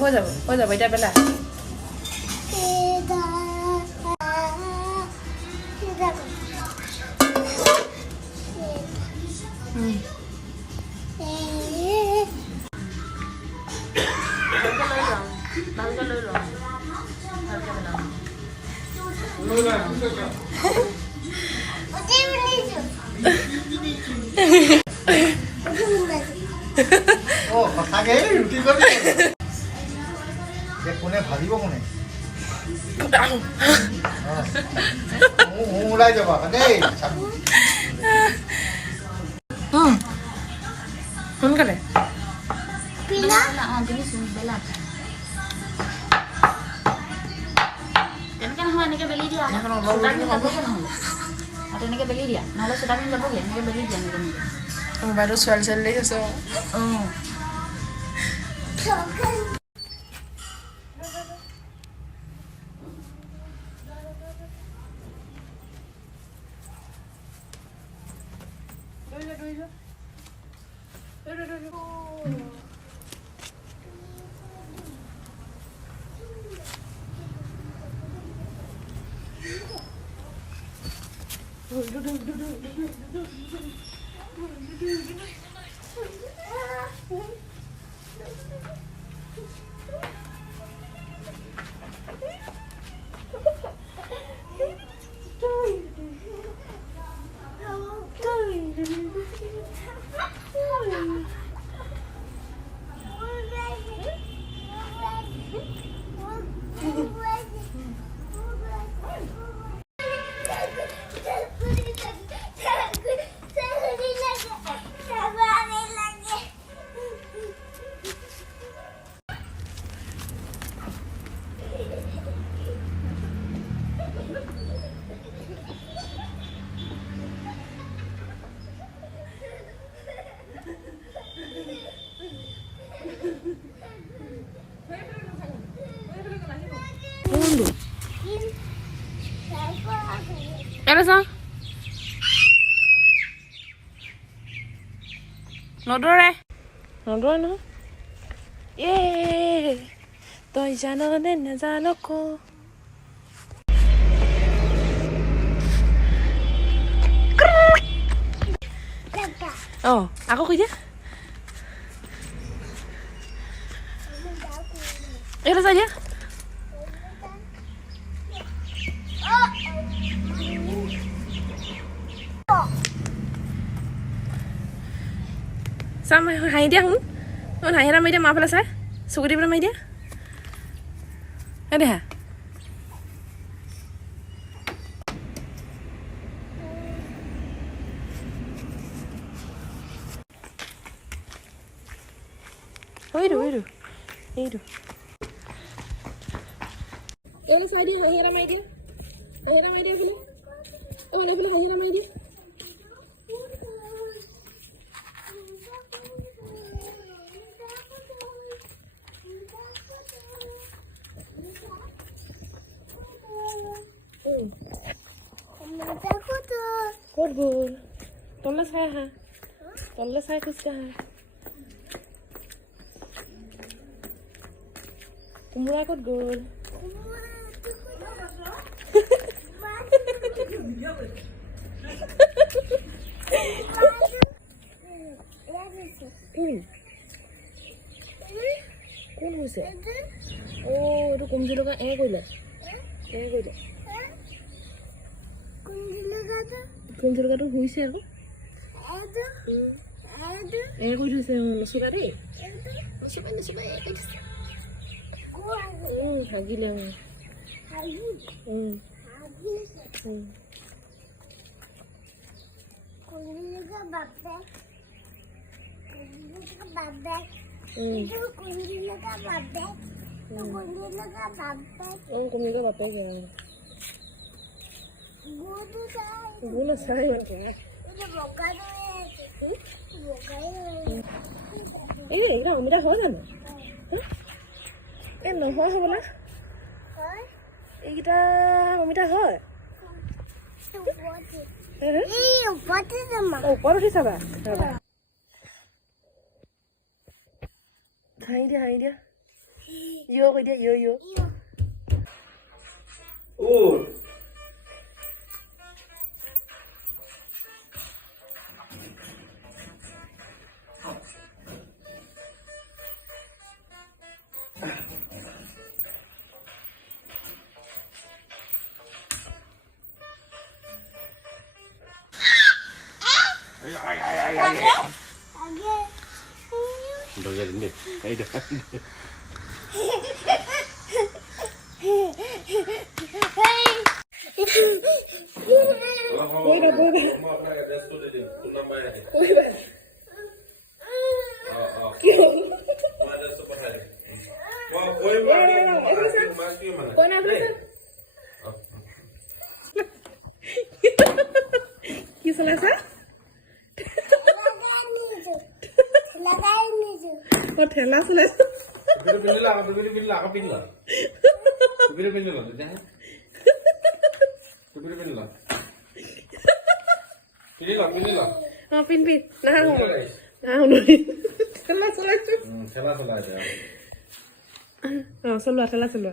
হৈ যাব এতিয়া পেলা কথাকে ৰুটি কৰি কোনে ভাজিব কোনে ওলাই যাবা দেই সোনকালে তেনেকে নহয় এনেকে বেলি দিয়া তেনেকে বেলি দিয়া নহ'লে চুটাখিনি যাবগৈ এনেকে বেলি দিয়া এনেকে মোবাইলটো ছোৱালী ছোৱালী আছে নদৌৰে নহয় তই জাননে নেজানো ক আকৌ কৈ দিয়া এইটো চাই দিয়া চাম হাঁহি দিয়া শুন হাঁহি এটা মাৰি দিয়া মাৰ ফালে চাই চকু দি পেলাই মাৰি দিয়া দেহা এইটো চাই দিয়া হাঁহি এটা মাৰি দিয়া এইফালে হাঁহি এটা মাৰি দিয়া ক'ত গ'ল তললৈ চাই আহা তললৈ চাই খোজকাঢ়া কোমোৰা ক'ত গ'ল কোন হৈছে এইটো কমজি লগা কৰিলে কমজি লগাটো হৈছে আকৌ কৰি থৈছে নচুবা দেই হাগিলে কমিলে বাপেক গুণ চাই এইকেইটা অমিতা হয় জানো এই নহয় হ'বলা এইকেইটা অমিতা হয় ওপৰত উঠি চাবা হাঁহি দিয়া ইয় কৈ দিয়া ইয় Ủa. Đâu ra đến đây? Đây được. কি চলাইছা ও ঠেলা চলাইছা পিন নাহো ঠেলা চলাইছো চলোৱা ঠেলা চলোৱা